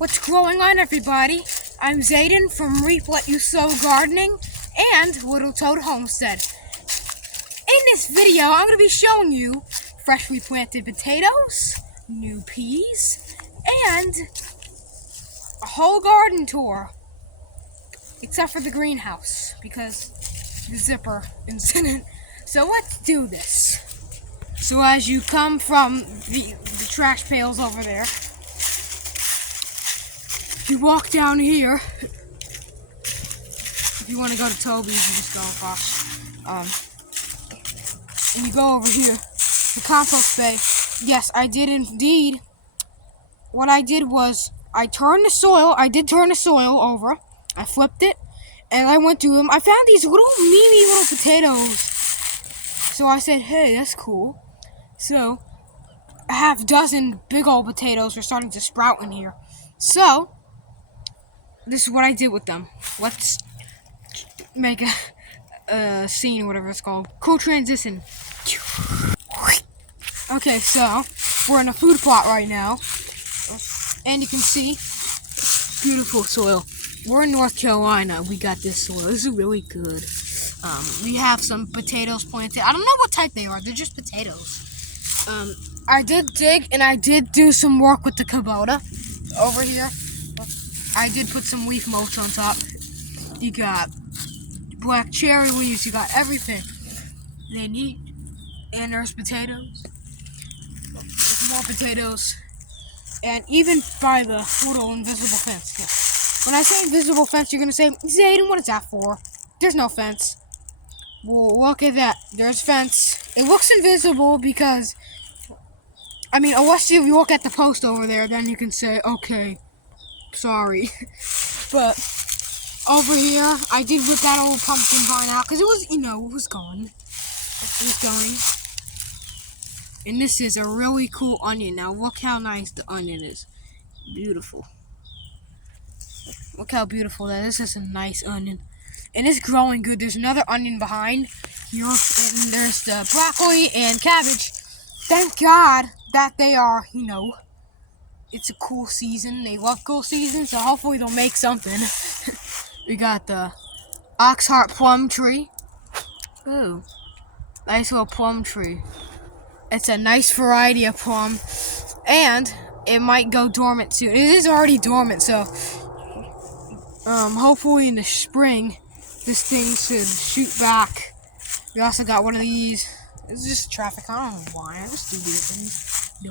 What's going on, everybody? I'm Zayden from Reap Let You Sow Gardening and Little Toad Homestead. In this video, I'm going to be showing you freshly planted potatoes, new peas, and a whole garden tour. Except for the greenhouse, because the zipper is in it. So let's do this. So as you come from the trash pails over there, you walk down here. If you want to go to Toby's, you just go across. And you go over here, the compost bay. Yes, I did indeed. What I did was, I did turn the soil over. I flipped it, and I went to them. I found these little potatoes. So I said, hey, that's cool. So, a half dozen big old potatoes are starting to sprout in here. So, this is what I did with them. Let's make a scene, whatever it's called. Cool transition. Okay, so we're in a food plot right now, and you can see beautiful soil. We're in North Carolina. We got this soil. This is really good. We have some potatoes planted. I don't know what type they are. They're just potatoes. I did dig, and I did do some work with the Kubota over here. I did put some leaf mulch on top. You got black cherry leaves. You got everything they need. And there's potatoes. There's more potatoes. And even by the little invisible fence. Yeah. When I say invisible fence, you're going to say, Zayden, what is that for? There's no fence. Well, look at that. There's fence. It looks invisible because, unless you look at the post over there, then you can say, okay, sorry. But over here, I did rip that old pumpkin vine out because it was, it was gone. It was going. And this is a really cool onion. Now, look how nice the onion is. Beautiful. Look how beautiful that is. This is a nice onion. And it's growing good. There's another onion behind here. And there's the broccoli and cabbage. Thank God that they are, it's a cool season. They love cool seasons, so hopefully they'll make something. We got the Oxheart plum tree. Ooh, nice little plum tree. It's a nice variety of plum, and it might go dormant soon. It is already dormant, so hopefully in the spring, this thing should shoot back. We also got one of these. It's just traffic. I don't know why. I just do these things.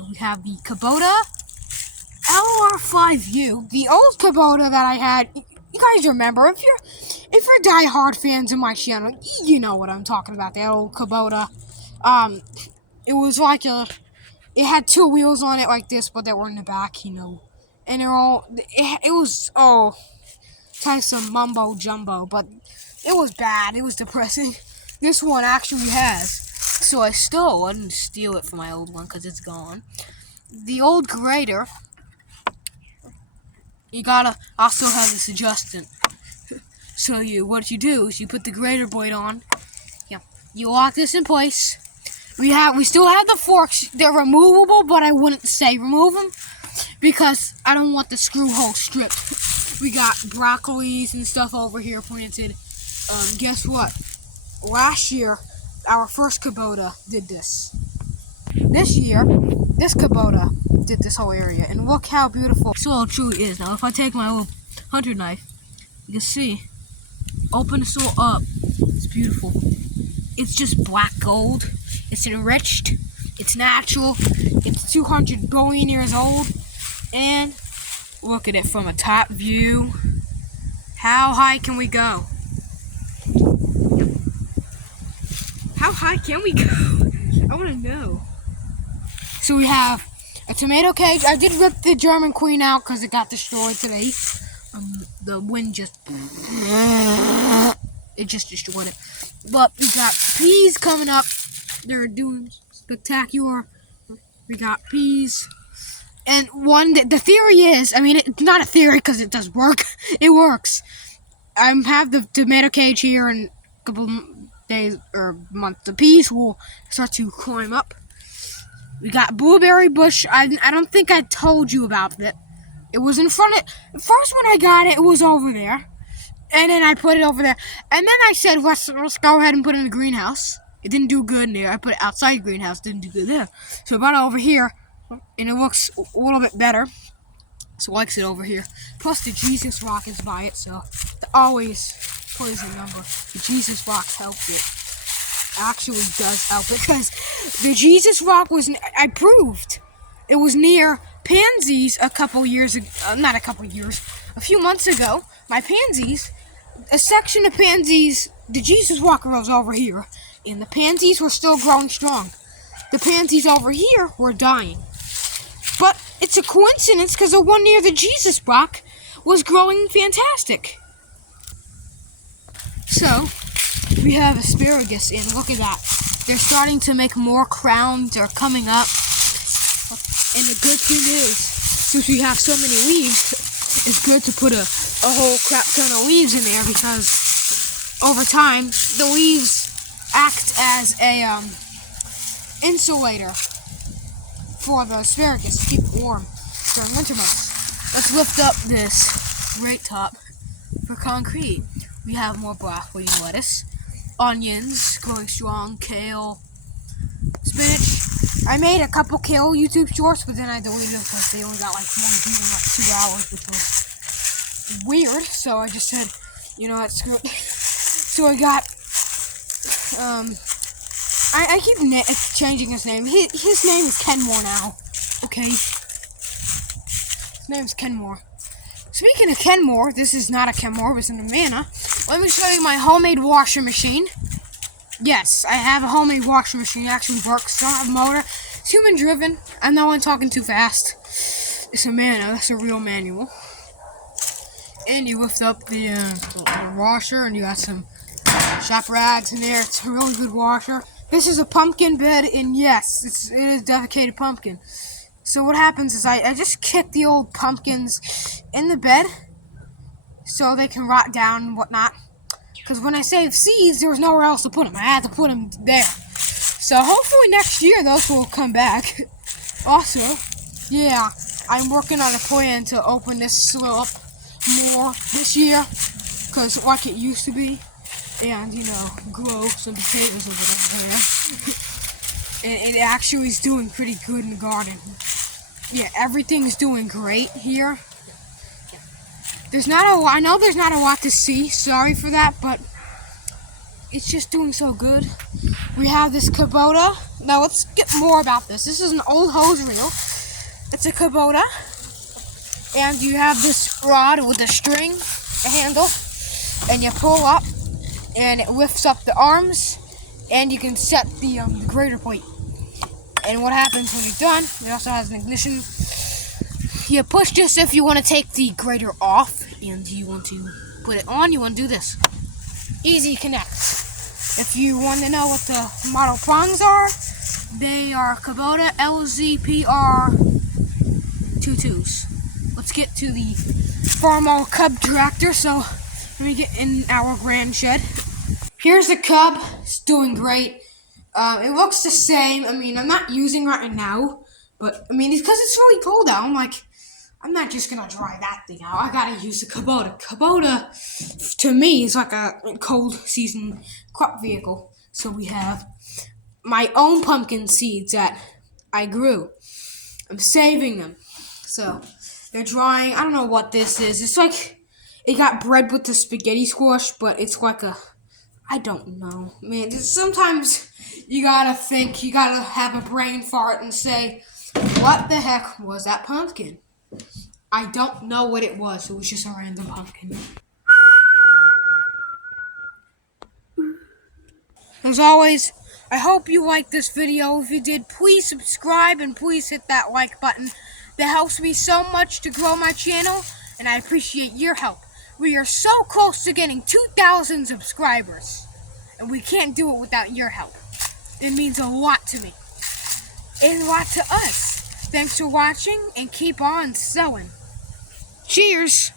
We have the Kubota LR5U, the old Kubota that I had. You guys remember? If you're diehard fans of my channel, you know what I'm talking about. That old Kubota. It was like it had two wheels on it like this, but they were in the back, And it was types of mumbo jumbo, but it was bad. It was depressing. This one actually has. So I didn't steal it from my old one because it's gone. The old grader, you gotta also have this adjustment. So what you do is you put the grader blade on. Yeah, you lock this in place. We still have the forks. They're removable, but I wouldn't say remove them because I don't want the screw hole stripped. We got broccolis and stuff over here planted. Guess what? Last year, our first Kubota did this. This year, this Kubota did this whole area. And look how beautiful soil truly is. Now, if I take my little hunter knife, you can see, open the soil up. It's beautiful. It's just black gold. It's enriched. It's natural. It's 200 billion years old. And look at it from a top view. How high can we go? How high can we go? I want to know. So we have a tomato cage. I did rip the German Queen out because it got destroyed today. The wind just destroyed it. But we got peas coming up. They're doing spectacular. We got peas. And the theory is, it's not a theory because it does work. It works. I have the tomato cage here in a couple days or months. The peas will start to climb up. We got blueberry bush. I don't think I told you about it. It was in front of, first when I got it, it was over there. And then I put it over there. And then I said, let's go ahead and put it in the greenhouse. It didn't do good in there. I put it outside the greenhouse, didn't do good there. So I brought it over here, and it looks a little bit better. So likes it over here. Plus the Jesus rock is by it, so always plays a number. The Jesus rock helped it. Actually does help it, because the Jesus rock was, I proved, it was near pansies a few months ago. My pansies, a section of pansies, the Jesus rock was over here, and the pansies were still growing strong. The pansies over here were dying. But it's a coincidence, because the one near the Jesus rock was growing fantastic. So, we have asparagus, and look at that. They're starting to make more crowns. They're coming up. And the good thing is, since we have so many leaves, it's good to put a whole crap ton of leaves in there, because over time, the leaves act as a insulator for the asparagus to keep it warm during winter months. Let's lift up this great top for concrete. We have more broccoli and lettuce, onions growing strong, kale, spinach. I made a couple kale YouTube shorts, but then I deleted them because they only got like one view in like 2 hours, which was weird. So I just said, you know what, screw it. So I got, I keep changing his name. His name is Kenmore now, okay? His name is Kenmore. Speaking of Kenmore, this is not a Kenmore, it's an Amana. Let me show you my homemade washing machine. Yes, I have a homemade washing machine. It actually works. I don't have a motor. It's human driven. I know I'm talking too fast. It's a manual. That's a real manual. And you lift up the washer, and you got some shop rags in there. It's a really good washer. This is a pumpkin bed, and yes, it is dedicated pumpkin. So what happens is I just kick the old pumpkins in the bed so they can rot down and whatnot. Because when I saved seeds, there was nowhere else to put them. I had to put them there. So hopefully next year those will come back. Also, yeah, I'm working on a plan to open this soil up more this year, because like it used to be, and you know, grow some potatoes over there. And it actually is doing pretty good in the garden. Yeah, everything's doing great here. I know there's not a lot to see, sorry for that, but it's just doing so good. We have this Kubota. Now let's get more about this. This is an old hose reel. It's a Kubota. And you have this rod with a string, a handle, and you pull up, and it lifts up the arms, and you can set the grater plate. And what happens when you're done, it also has an ignition. You push this if you want to take the grater off, and you want to put it on, you want to do this. Easy connect. If you want to know what the model prongs are, they are Kubota LZPR 22s. Let's get to the Farmall Cub tractor, so let me get in our grand shed. Here's the Cub, it's doing great. It looks the same. I mean, I'm not using it right now, but I mean, it's because it's really cold out. I'm not just gonna dry that thing out. I gotta use the Kubota. Kubota, to me, is like a cold season crop vehicle. So we have my own pumpkin seeds that I grew. I'm saving them. So they're drying. I don't know what this is. It's like it got bred with the spaghetti squash, but it's like I don't know. Man, sometimes you gotta think, you gotta have a brain fart and say, what the heck was that pumpkin? I don't know what it was. It was just a random pumpkin. As always, I hope you liked this video. If you did, please subscribe and please hit that like button. That helps me so much to grow my channel, and I appreciate your help. We are so close to getting 2,000 subscribers, and we can't do it without your help. It means a lot to me, and a lot to us. Thanks for watching, and keep on sowing. Cheers!